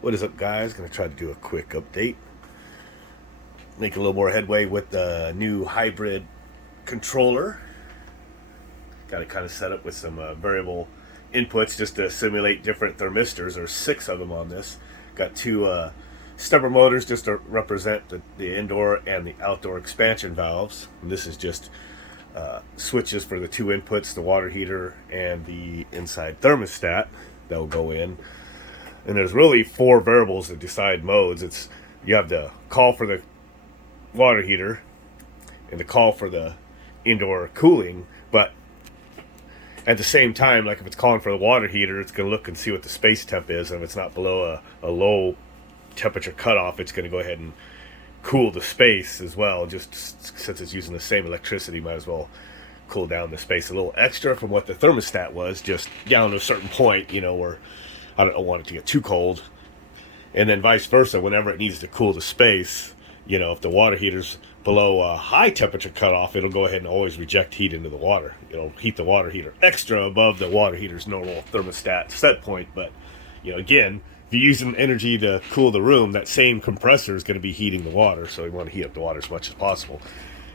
What is up, guys? Gonna try to do a quick update, make a little more headway with the new hybrid controller. Got it kind of set up with some variable inputs just to simulate different thermistors. There's 6 of them on this. Got 2 stepper motors just to represent the indoor and the outdoor expansion valves. And this is just switches for the 2 inputs, the water heater and the inside thermostat that will go in. And there's really 4 variables that decide modes. You have the call for the water heater and the call for the indoor cooling, but at the same time, like if it's calling for the water heater, it's going to look and see what the space temp is, and if it's not below a low temperature cutoff, it's going to go ahead and cool the space as well. Just since it's using the same electricity, might as well cool down the space a little extra from what the thermostat was, just down to a certain point, where I don't want it to get too cold. And then vice versa, whenever it needs to cool the space, if the water heater's below a high temperature cutoff, it'll go ahead and always reject heat into the water. It'll heat the water heater extra above the water heater's normal thermostat set point. But, again, if you use some energy to cool the room, that same compressor is going to be heating the water. So you want to heat up the water as much as possible.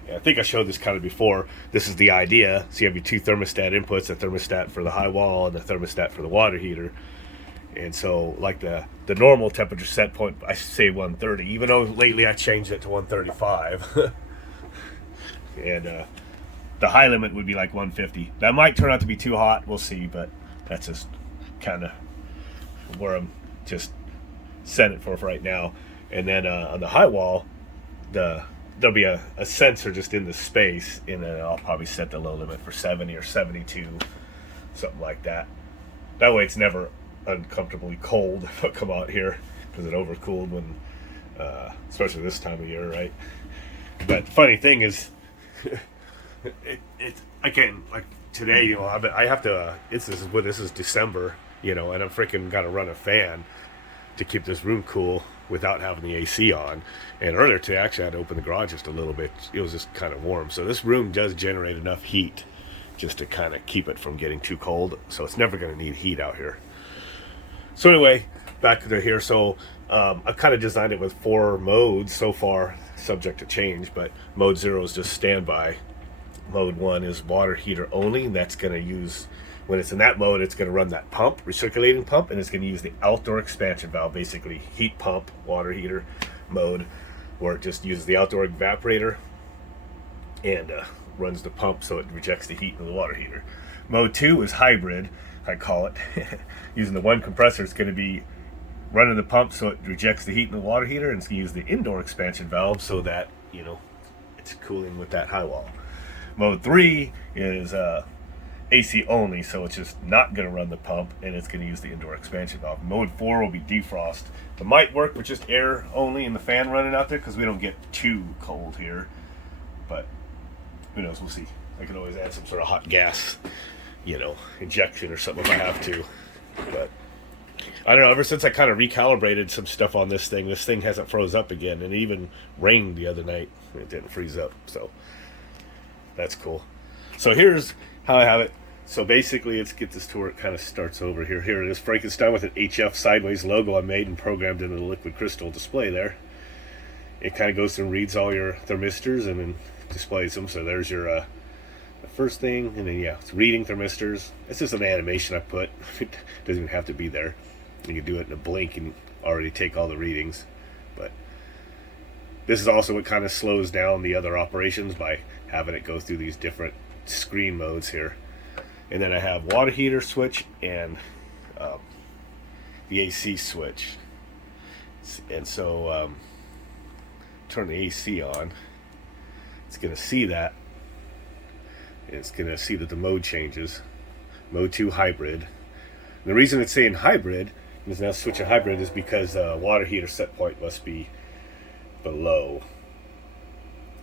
And I think I showed this kind of before. This is the idea. So you have your 2 thermostat inputs, a thermostat for the high wall and the thermostat for the water heater. And so, like the normal temperature set point, I say 130, even though lately I changed it to 135. And the high limit would be like 150. That might turn out to be too hot, we'll see, but that's just kind of where I'm just setting it for right now. And then on the high wall, there'll be a sensor just in the space, and then I'll probably set the low limit for 70 or 72, something like that. That way it's never uncomfortably cold if I come out here, because it overcooled when especially this time of year, right? But the funny thing is I can't, like today, I have to this is December, and I'm freaking gotta run a fan to keep this room cool without having the AC on. And earlier today, actually, I had to open the garage just a little bit. It was just kind of warm, so this room does generate enough heat just to kind of keep it from getting too cold, so it's never going to need heat out here. So anyway, back to here. So I've kind of designed it with 4 modes so far, subject to change, but mode 0 is just standby. Mode 1 is water heater only, and that's going to use, when it's in that mode, it's going to run that pump, recirculating pump, and it's going to use the outdoor expansion valve, basically heat pump, water heater mode, where it just uses the outdoor evaporator and runs the pump so it rejects the heat in the water heater. Mode 2 is hybrid, I call it. Using the one compressor, it's going to be running the pump so it rejects the heat in the water heater, and it's going to use the indoor expansion valve so that, it's cooling with that high wall. Mode 3 is AC only, so it's just not going to run the pump, and it's going to use the indoor expansion valve. Mode 4 will be defrost. It might work with just air only and the fan running out there, because we don't get too cold here, but who knows, we'll see. I can always add some sort of hot gas, injection or something if I have to. But I don't know, ever since I kind of recalibrated some stuff on this thing hasn't froze up again, and it even rained the other night. It didn't freeze up, so that's cool. So here's how I have it. So basically, let's get this to where it kind of starts over here. Here it is, Frankenstein with an HF sideways logo I made and programmed into the liquid crystal display there. It kind of goes through and reads all your thermistors and then displays them. So there's your the first thing, and then it's reading thermistors. It's just an animation I put. It doesn't even have to be there. You can do it in a blink and already take all the readings. But this is also what kind of slows down the other operations by having it go through these different screen modes here. And then I have water heater switch and the AC switch. And so turn the AC on. It's going to see that. It's going to see that the mode changes. Mode 2 hybrid. The reason it's saying hybrid, and it's now switching hybrid, is because water heater set point must be below.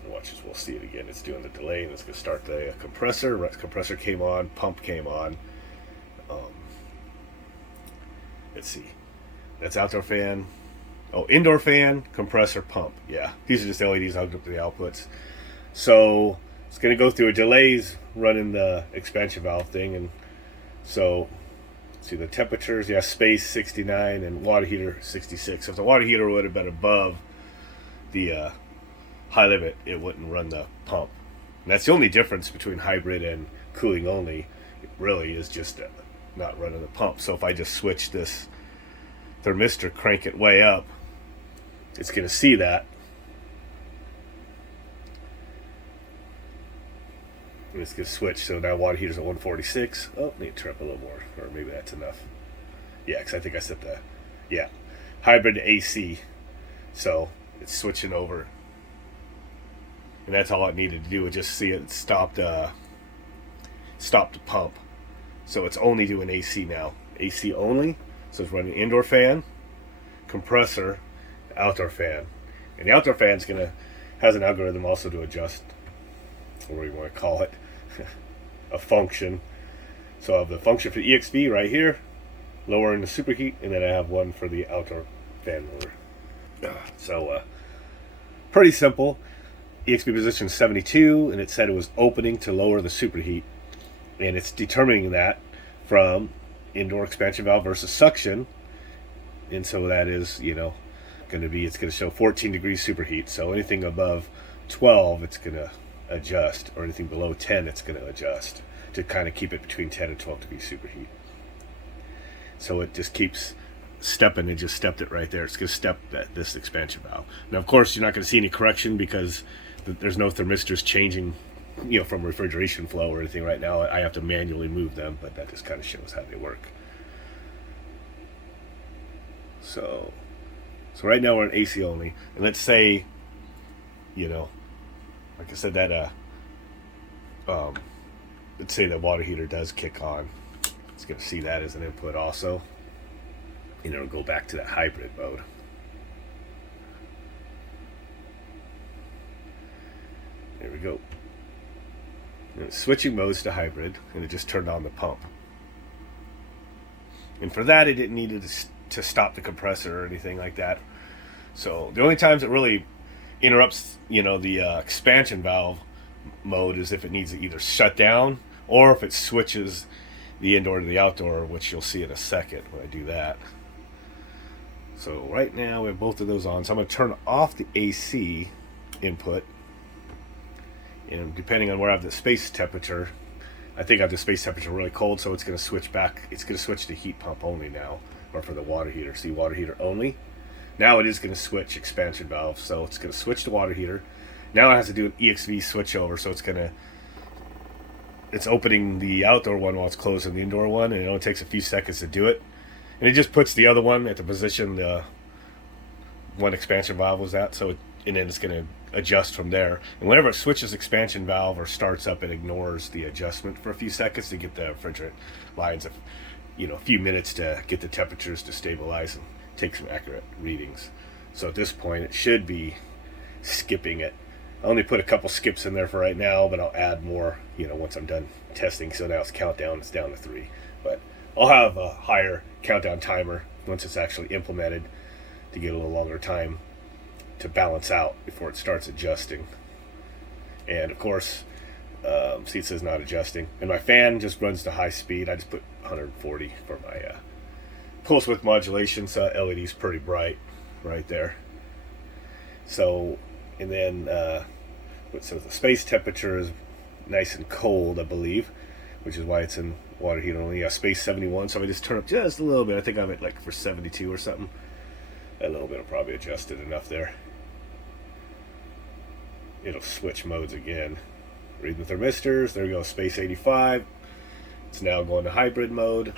Watch this, we'll see it again. It's doing the delay, and it's going to start the compressor. Compressor came on, pump came on. Let's see. That's outdoor fan. Oh, indoor fan, compressor, pump. Yeah, these are just LEDs hooked up to the outputs. So it's going to go through a delays running the expansion valve thing, and so See the temperatures, yeah, space 69 and water heater 66. If the water heater would have been above the high limit, it wouldn't run the pump. And that's the only difference between hybrid and cooling only. It really is just not running the pump. So if I just switch this thermistor, crank it way up, it's going to see that. And it's going to switch. So now water heater's at 146. Oh, need to turn up a little more. Or maybe that's enough. Yeah, because I think I set the... Yeah. Hybrid AC. So it's switching over. And that's all it needed to do, was just see it stopped the pump. So it's only doing AC now. AC only. So it's running indoor fan, compressor, outdoor fan. And the outdoor fan's has an algorithm also to adjust, what do you want to call it, a function. So I have the function for EXV right here, lowering the superheat, and then I have one for the outdoor fan motor. So pretty simple. EXP position 72, and it said it was opening to lower the superheat, and it's determining that from indoor expansion valve versus suction. And so that is, it's going to show 14 degrees superheat. So anything above 12, it's going to adjust, or anything below 10, it's going to adjust to kind of keep it between 10 and 12 degrees superheat. So it just keeps stepping. It just stepped it right there. It's going to step this expansion valve. Now, of course, you're not going to see any correction because there's no thermistors changing, from refrigeration flow or anything right now. I have to manually move them, but that just kind of shows how they work. So right now we're in AC only, and let's say, like I said, that let's say the water heater does kick on. It's going to see that as an input also, and it'll go back to that hybrid mode. There we go. And it's switching modes to hybrid, and it just turned on the pump. And for that, it didn't need to stop the compressor or anything like that. So the only times it really interrupts, the expansion valve mode is if it needs to either shut down or if it switches the indoor to the outdoor, which you'll see in a second when I do that. So right now we have both of those on. So I'm going to turn off the AC input. And depending on where I have the space temperature, I think I have the space temperature really cold, so it's going to switch back. It's going to switch to heat pump only now, or for the water heater. See, water heater only. Now it is going to switch expansion valve, so it's going to switch to water heater. Now it has to do an EXV switch over, so it's opening the outdoor one while it's closing the indoor one, and it only takes a few seconds to do it. And it just puts the other one at the position the one expansion valve was at, and then it's going to adjust from there. And whenever it switches expansion valve or starts up, it ignores the adjustment for a few seconds to get the refrigerant lines a few minutes to get the temperatures to stabilize and take some accurate readings. So at this point, it should be skipping it. I only put a couple skips in there for right now, but I'll add more, once I'm done testing. So now it's countdown, it's down to 3. But I'll have a higher countdown timer once it's actually implemented to get a little longer time to balance out before it starts adjusting. And of course, see, it says not adjusting, and my fan just runs to high speed. I just put 140 for my pulse width modulation, so LED's pretty bright right there. So, and then so the space temperature is nice and cold, I believe, which is why it's in water heater only. Yeah, space 71, so if I just turn up just a little bit, I think I'm at for 72 or something. A little bit will probably adjust it enough there. It'll switch modes again. Reading the thermistors. There we go, space 85. It's now going to hybrid mode.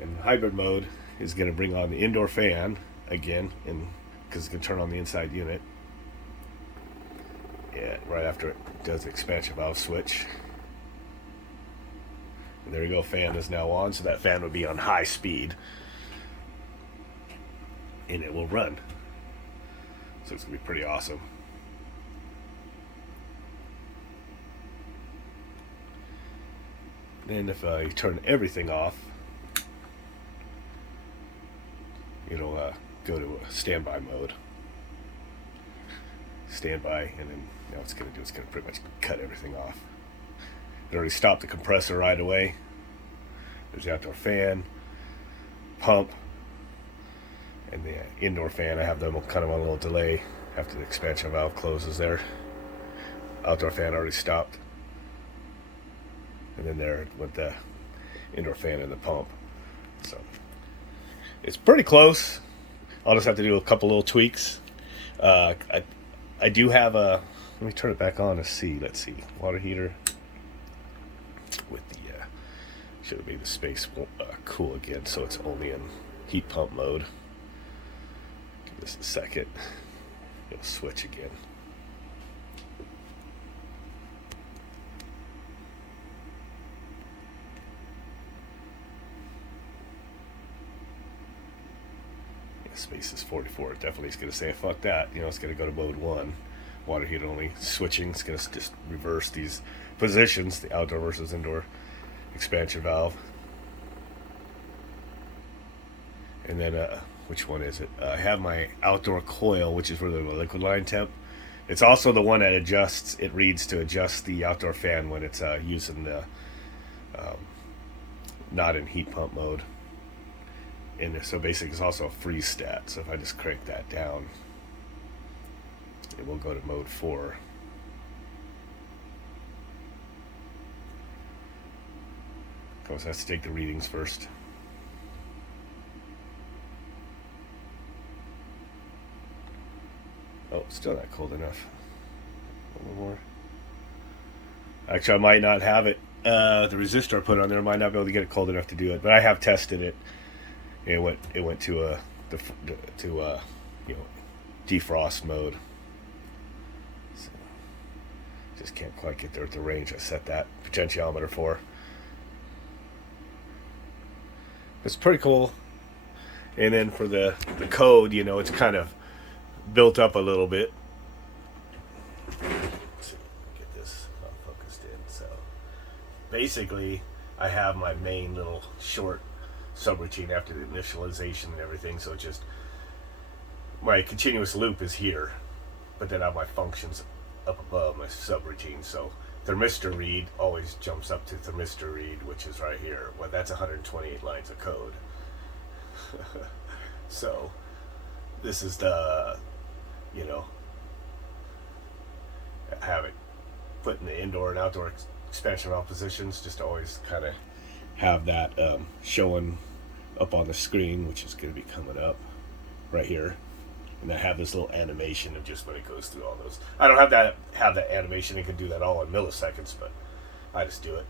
And hybrid mode is going to bring on the indoor fan again, and because it's going to turn on the inside unit. Yeah, right after it does the expansion valve switch. And there you go, fan is now on, so that fan would be on high speed. And it will run. So it's going to be pretty awesome. And if I turn everything off, it'll go to a standby mode. Standby, and then now what it's going to do, it's going to pretty much cut everything off. It already stopped the compressor right away. There's the outdoor fan. pump and the indoor fan, I have them kind of on a little delay after the expansion valve closes there. Outdoor fan already stopped. And then there went the indoor fan and the pump. So it's pretty close. I'll just have to do a couple little tweaks. I do have a, let me turn it back on to see. Let's see, water heater with the should have made the space cool again, so it's only in heat pump mode. Give this a second. It'll switch again. Space is 44. It definitely is going to say fuck that. You know, it's going to go to mode 1. Water heater only switching. It's going to just reverse these positions, the outdoor versus indoor expansion valve. And then which one is it? I have my outdoor coil, which is for the liquid line temp. It's also the one that adjusts, it reads to adjust the outdoor fan when it's using the not in heat pump mode. And so basically it's also a freeze stat, so if I just crank that down, it will go to mode 4. Of course, it has to take the readings first. Oh, still not cold enough. A little more. Actually, I might not have it. The resistor I put on there, I might not be able to get it cold enough to do it, but I have tested it. It went to defrost mode. So just can't quite get there at the range I set that potentiometer for. It's pretty cool. And then for the code, you know, it's kind of built up a little bit. Let's see, get this focused in. So basically, I have my main little short subroutine after the initialization and everything, so just my continuous loop is here, but then I have my functions up above my subroutine. So thermistor read always jumps up to thermistor read, which is right here. Well, that's 128 lines of code. So this is the, you know, have it put in the indoor and outdoor expansion valve positions, just to always kind of have that showing up on the screen, which is going to be coming up right here. And I have this little animation of just when it goes through all those. I don't have that animation. It can do that all in milliseconds, but I just do it.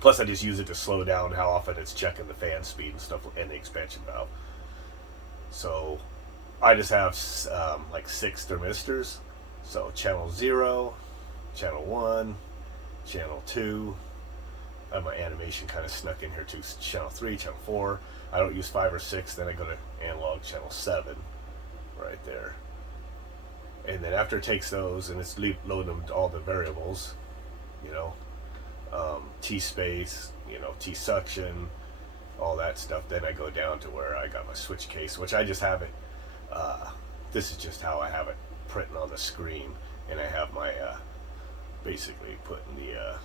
Plus, I just use it to slow down how often it's checking the fan speed and stuff, and the expansion valve. So I just have like 6 thermistors. So channel 0, channel 1, channel 2. I have my animation kind of snuck in here too. Channel 3, channel 4. I don't use 5 or 6. Then I go to analog channel 7, right there. And then after it takes those and it's loading them to all the variables, you know, T space, you know, T suction, all that stuff. Then I go down to where I got my switch case, which I just have it. This is just how I have it printing on the screen, and I have my basically putting the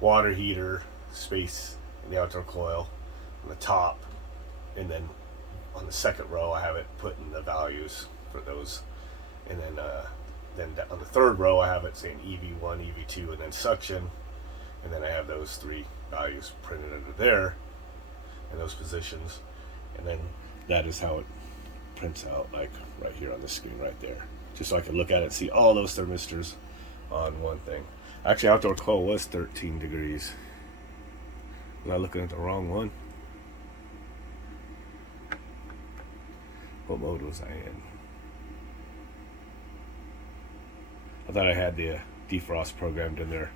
water heater space in the outdoor coil on the top, and then on the second row I have it putting the values for those, and then on the third row I have it saying EV1, EV2, and then suction, and then I have those 3 values printed under there in those positions, and then that is how it prints out, like right here on the screen right there, just so I can look at it and see all those thermistors on one thing. Actually, outdoor coil was 13 degrees. Was I looking at the wrong one? What mode was I in? I thought I had the defrost programmed in there.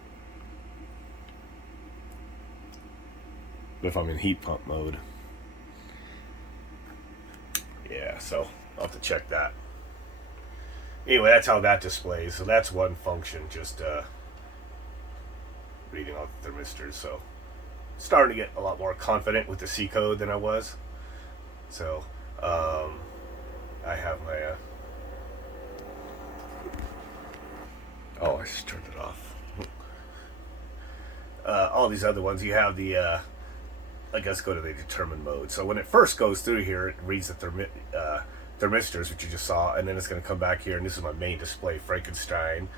But if I'm in heat pump mode. Yeah, so I'll have to check that. Anyway, that's how that displays. So that's one function, just reading all the thermistors. So starting to get a lot more confident with the C code than I was. So I have my oh, I just turned it off. All these other ones, you have the I guess go to the determine mode. So when it first goes through here, it reads the thermistors, which you just saw, and then it's going to come back here, and this is my main display, Frankenstein,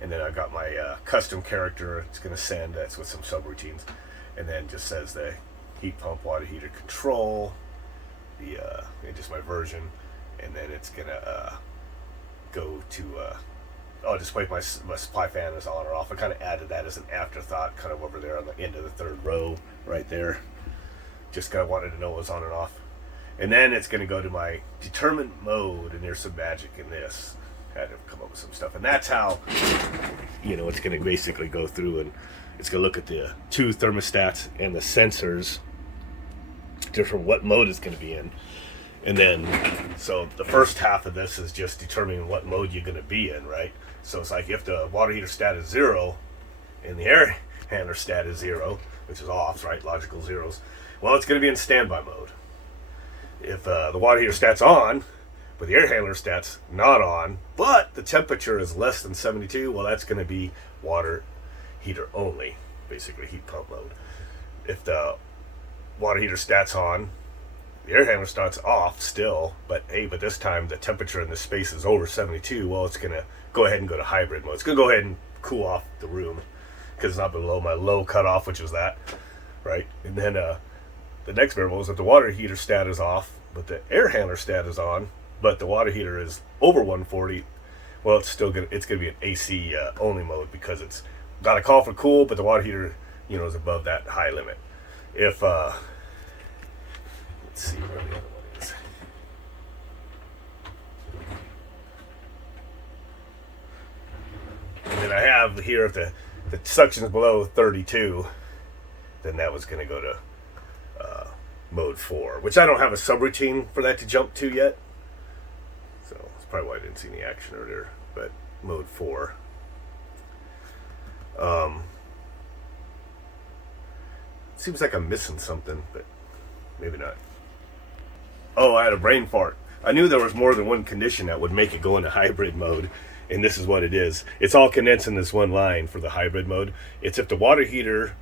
and then I've got my custom character. It's going to send, that's with some subroutines, and then just says the heat pump, water heater control, the just my version, and then it's going to go to display my supply fan is on or off. I kind of added that as an afterthought, kind of over there on the end of the third row, right there. Just kind of wanted to know it was on and off. And then it's going to go to my determine mode, and there's some magic in this. Had to come up with some stuff, and that's how, it's going to basically go through, and it's going to look at the two thermostats and the sensors, different what mode it's going to be in. And then, so the first half of this is just determining what mode you're going to be in, right? So it's like if the water heater stat is 0 and the air handler stat is 0, which is off, right? Logical zeros. Well, it's going to be in standby mode. If the water heater stat's on, but the air handler stat's not on, but the temperature is less than 72, well, that's going to be water heater only, basically heat pump mode. If the water heater stat's on, the air handler starts off still, but this time the temperature in the space is over 72. Well, it's going to go ahead and go to hybrid mode. It's going to go ahead and cool off the room because it's not below my low cutoff, which is that, right? And then the next variable is that the water heater stat is off, but the air handler stat is on, but the water heater is over 140. Well, it's going to be an AC only mode because it's got a call for cool, but the water heater, is above that high limit. If let's see where the other one is. And then I have here, if the suction is below 32, then that was going to go to mode 4, which I don't have a subroutine for that to jump to yet. So that's probably why I didn't see any action earlier. But mode 4. Seems like I'm missing something, but maybe not. Oh, I had a brain fart. I knew there was more than one condition that would make it go into hybrid mode, and this is what it is. It's all condensed in this one line for the hybrid mode. It's if the water heater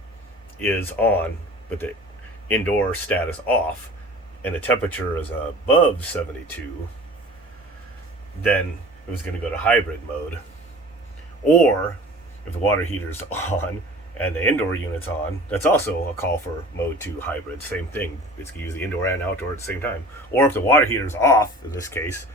is on, but the indoor stat is off, and the temperature is above 72, then it was going to go to hybrid mode. Or if the water heater's on and the indoor unit's on, that's also a call for mode 2 hybrid. Same thing. It's going to use the indoor and outdoor at the same time. Or if the water heater's off, in this case,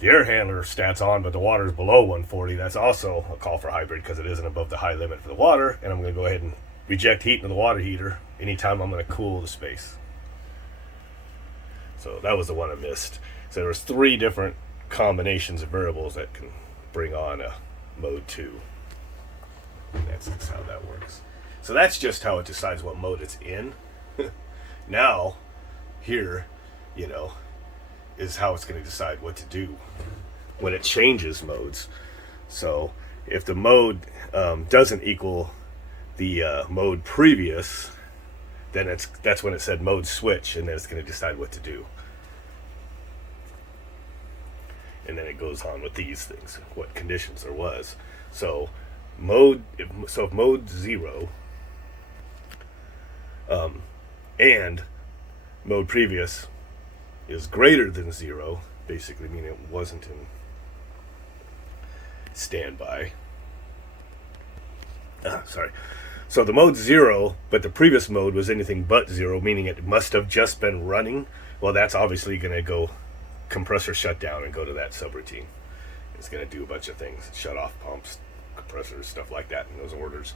the air handler stat's on, but the water is below 140, that's also a call for hybrid because it isn't above the high limit for the water, and I'm going to go ahead and reject heat into the water heater anytime I'm going to cool the space. So that was the one I missed. So there was 3 different combinations of variables that can bring on a mode 2. And that's just how that works. So that's just how it decides what mode it's in. Now, here, is how it's going to decide what to do when it changes modes. So if the mode doesn't equal the mode previous, then that's when it said mode switch, and then it's going to decide what to do. And then it goes on with these things, what conditions there was. So if mode 0 and mode previous is greater than 0, basically meaning it wasn't in standby. So the mode 0, but the previous mode was anything but 0, meaning it must have just been running. Well, that's obviously going to go compressor shutdown and go to that subroutine. It's going to do a bunch of things, shut off pumps, compressors, stuff like that in those orders.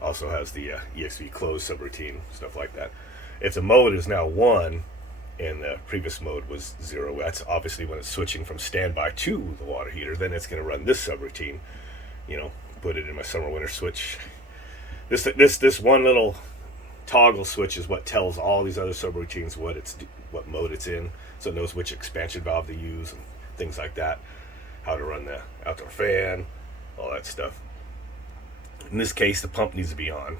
Also has the EXV close subroutine, stuff like that. If the mode is now 1 and the previous mode was 0, that's obviously when it's switching from standby to the water heater. Then it's going to run this subroutine, put it in my summer winter switch. This one little toggle switch is what tells all these other subroutines what mode it's in, so it knows which expansion valve to use and things like that, how to run the outdoor fan, all that stuff. In this case, the pump needs to be on,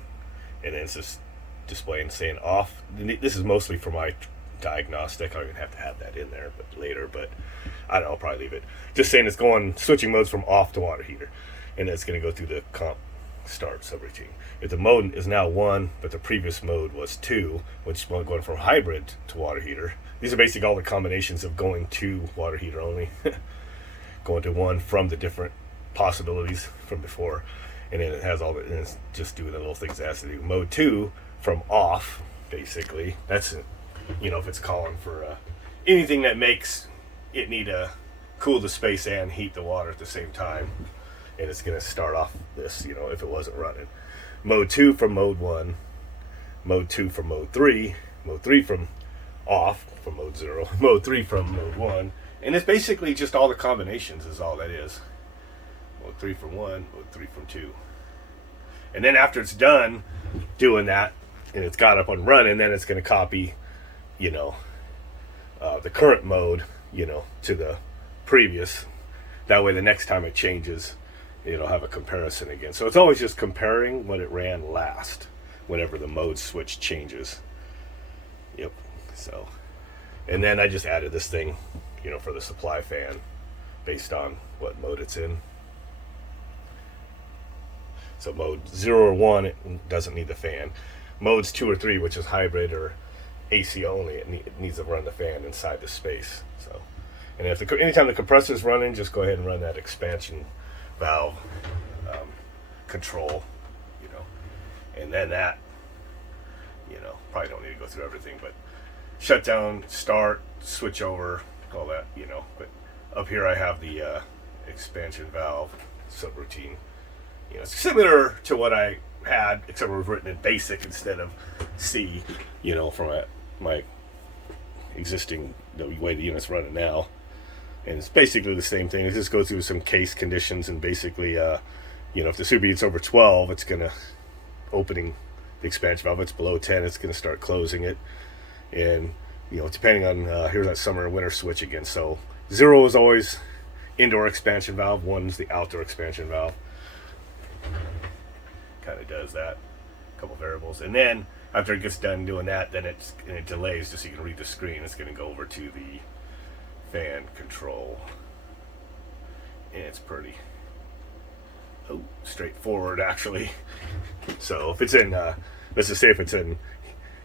and then it's just displaying saying off. This is mostly for my diagnostic. I'm gonna have to have that in there, but later. But I don't know. I'll probably leave it. Just saying it's switching modes from off to water heater, and it's gonna go through the start subroutine. If the mode is now 1, but the previous mode was 2, which is going from hybrid to water heater. These are basically all the combinations of going to water heater only. Going to 1 from the different possibilities from before. And then it has all the, and it's just doing the little things it has to do. Mode 2 from off, basically. That's it. You know, if it's calling for anything that makes it need to cool the space and heat the water at the same time. And it's going to start off this, you know, if it wasn't running. Mode 2 from mode 1. Mode 2 from mode 3. Mode 3 from off from mode 0. Mode 3 from mode 1. And it's basically just all the combinations is all that is. Mode 3 from 1, mode 3 from 2. And then after it's done doing that, and it's got up and running, then it's going to copy, you know, the current mode, you know, to the previous. That way the next time it changes, it'll have a comparison again. So it's always just comparing what it ran last, whenever the mode switch changes. Yep. So, and then I just added this thing, you know, for the supply fan, based on what mode it's in. So mode 0 or 1, it doesn't need the fan. Modes 2 or 3, which is hybrid or AC only, it needs to run the fan inside the space. So, and if anytime the compressor is running, just go ahead and run that expansion valve control, you know, and then that, you know, probably don't need to go through everything, but shut down, start, switch over, all that, you know. But up here I have the expansion valve subroutine. You know, it's similar to what I had, except it was written in BASIC instead of C, you know, from my existing, the way the unit's running now. And it's basically the same thing. It just goes through some case conditions, and basically, you know, if the superheat's over 12, it's going to opening the expansion valve. If it's below 10, it's going to start closing it. And, you know, depending on, here's that summer and winter switch again. So 0 is always indoor expansion valve, 1 is the outdoor expansion valve. Kind of does that, a couple variables. And then after it gets done doing that, then it delays just so you can read the screen. It's going to go over to the fan control, and it's pretty straightforward actually. So if it's in let's just say if it's in,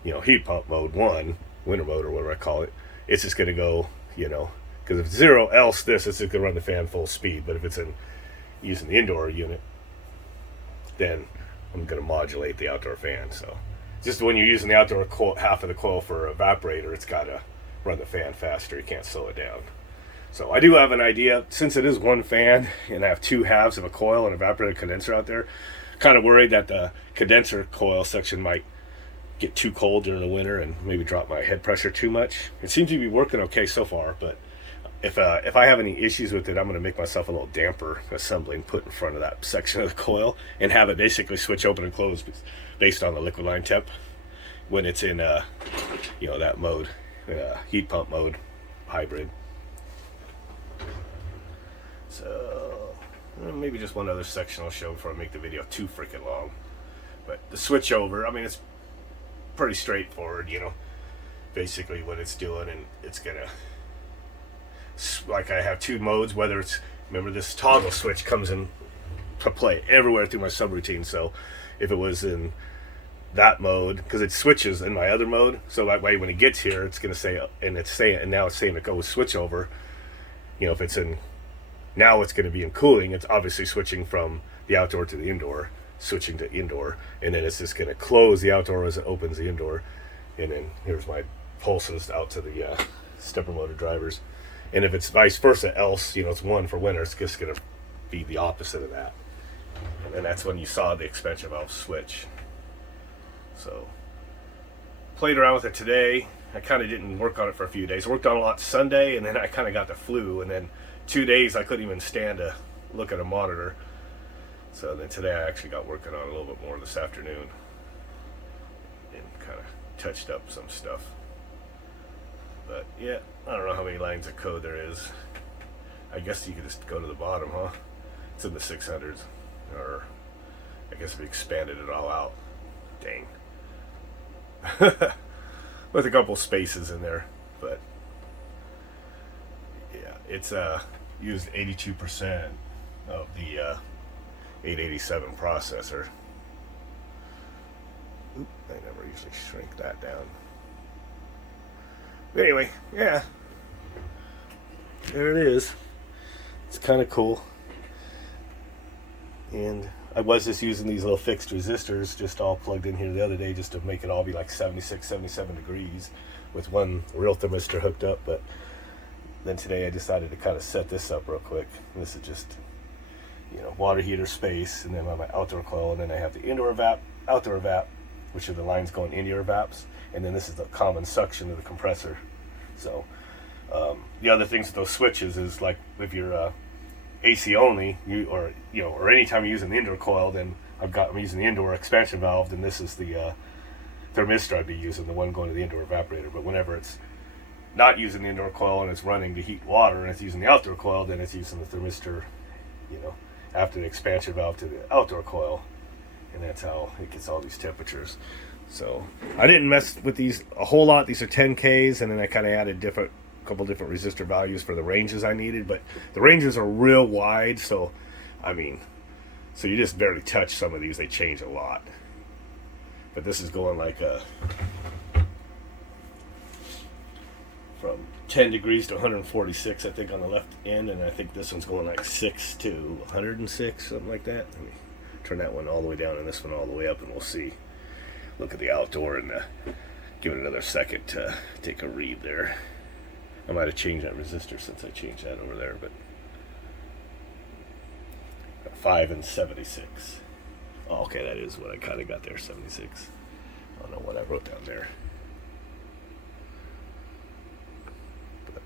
you know, heat pump mode 1, winter mode or whatever I call it, it's just going to go, you know, because if it's 0 else this, it's just going to run the fan full speed. But if it's in using the indoor unit, then I'm going to modulate the outdoor fan. So just when you're using the outdoor half of the coil for evaporator, it's got to run the fan faster. You can't slow it down. So I do have an idea, since it is one fan and I have 2 halves of a coil and evaporator condenser out there, kind of worried that the condenser coil section might get too cold during the winter and maybe drop my head pressure too much. It seems to be working okay so far, but if I have any issues with it, I'm going to make myself a little damper assembly and put in front of that section of the coil and have it basically switch open and close based on the liquid line temp when it's in you know, that mode, heat pump mode, hybrid. So maybe just one other section I'll show before I make the video too freaking long. But the switch over, I mean, it's pretty straightforward, you know, basically what it's doing, and it's gonna, like, I have 2 modes, whether it's, remember this toggle switch comes in to play everywhere through my subroutine. So if it was in that mode, because it switches in my other mode, so that way when it gets here, it's going to say, and it's saying, and now it's saying it goes switch over, you know, if it's in, now it's going to be in cooling, it's obviously switching from the outdoor to the indoor, switching to indoor, and then it's just going to close the outdoor as it opens the indoor. And then here's my pulses out to the stepper motor drivers. And if it's vice versa, else, you know, it's 1 for winter, it's just going to be the opposite of that. And that's when you saw the expansion valve switch. So, played around with it today. I kind of didn't work on it for a few days. Worked on a lot Sunday, and then I kind of got the flu. And then 2 days I couldn't even stand to look at a monitor. So then today I actually got working on it a little bit more this afternoon. And kind of touched up some stuff. But yeah, I don't know how many lines of code there is. I guess you could just go to the bottom, huh? It's in the 600s. Or I guess we expanded it all out. Dang. With a couple spaces in there. But yeah, it's used 82% of the 887 processor. Oop, I never usually shrink that down. But anyway, yeah, there it is. It's kind of cool. And I was just using these little fixed resistors just all plugged in here the other day just to make it all be like 76, 77 degrees with one real thermistor hooked up. But then today I decided to kind of set this up real quick. This is just, water heater space, and then on my outdoor coil, and then I have the indoor evap, outdoor evap, which are the lines going into your evaps, and then this is the common suction of the compressor. So the other things with those switches is like if you're AC only, or anytime you're using the indoor coil, then I'm using the indoor expansion valve, and this is the thermistor I'd be using, the one going to the indoor evaporator. But whenever it's not using the indoor coil and it's running to heat water and it's using the outdoor coil, then it's using the thermistor, after the expansion valve to the outdoor coil, and that's how it gets all these temperatures. So I didn't mess with these a whole lot. These are 10Ks, and then I kind of added couple different resistor values for the ranges I needed, but the ranges are real wide, so you just barely touch some of these. They change a lot, but this is going like from 10 degrees to 146, I think, on the left end, and I think this one's going like 6 to 106, something like that. Let me turn that one all the way down and this one all the way up, and we'll see. Look at the outdoor and give it another second to take a read there. I might have changed that resistor since I changed that over there, but 5 and 76. Oh, okay, that is what I kind of got there, 76. I don't know what I wrote down there. But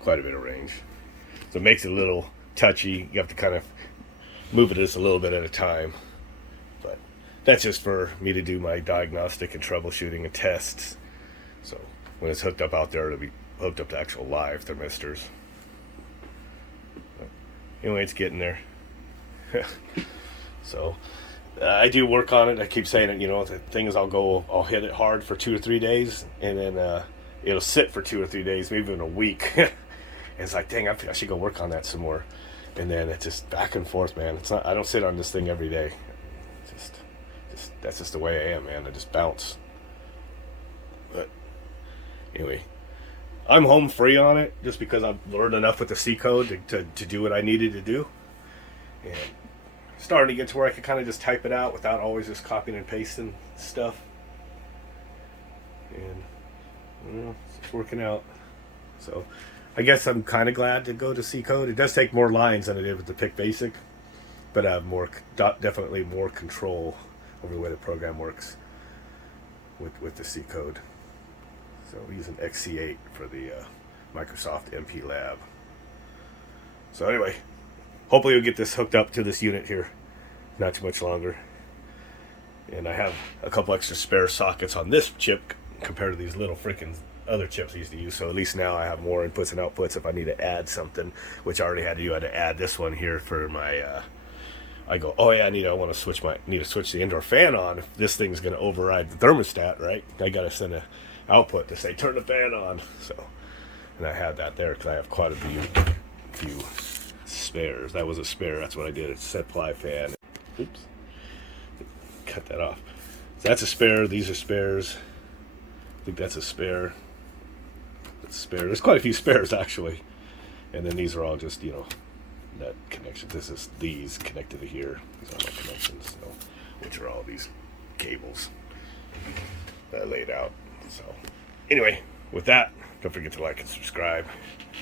quite a bit of range. So it makes it a little touchy. You have to kind of move it just a little bit at a time. But that's just for me to do my diagnostic and troubleshooting and tests. So when it's hooked up out there, it'll be hooked up to actual live thermistors. But anyway, it's getting there. So I do work on it. I keep saying it, the thing is I'll hit it hard for 2 or 3 days, and then it'll sit for 2 or 3 days, maybe even a week. And it's like, dang, I should go work on that some more. And then it's just back and forth, man. It's not. I don't sit on this thing every day. That's just the way I am, man. I just bounce. But anyway, I'm home free on it just because I've learned enough with the C code to do what I needed to do. And starting to get to where I can kind of just type it out without always just copying and pasting stuff. And it's working out. So I guess I'm kind of glad to go to C code. It does take more lines than it did with the Pick Basic, but I have definitely more control over the way the program works with the C code. So we're using XC8 for the Microsoft MP Lab. So anyway, hopefully we'll get this hooked up to this unit here not too much longer. And I have a couple extra spare sockets on this chip compared to these little freaking other chips I used to use. So at least now I have more inputs and outputs if I need to add something, which I already had to do. I had to add this one here for my I go, oh yeah, I need to switch the indoor fan on if this thing's going to override the thermostat, right? I got to send an output to say turn the fan on. So, and I had that there because I have quite a few spares. That was a spare. That's what I did. It's a set ply fan. Oops, cut that off. So that's a spare. These are spares. I think that's a spare. That's a spare. There's quite a few spares actually, and then these are all just net connections. These connected to here. These are my connections, which are all these cables that I laid out. So anyway, with that, don't forget to like and subscribe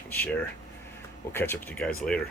and share. We'll catch up with you guys later.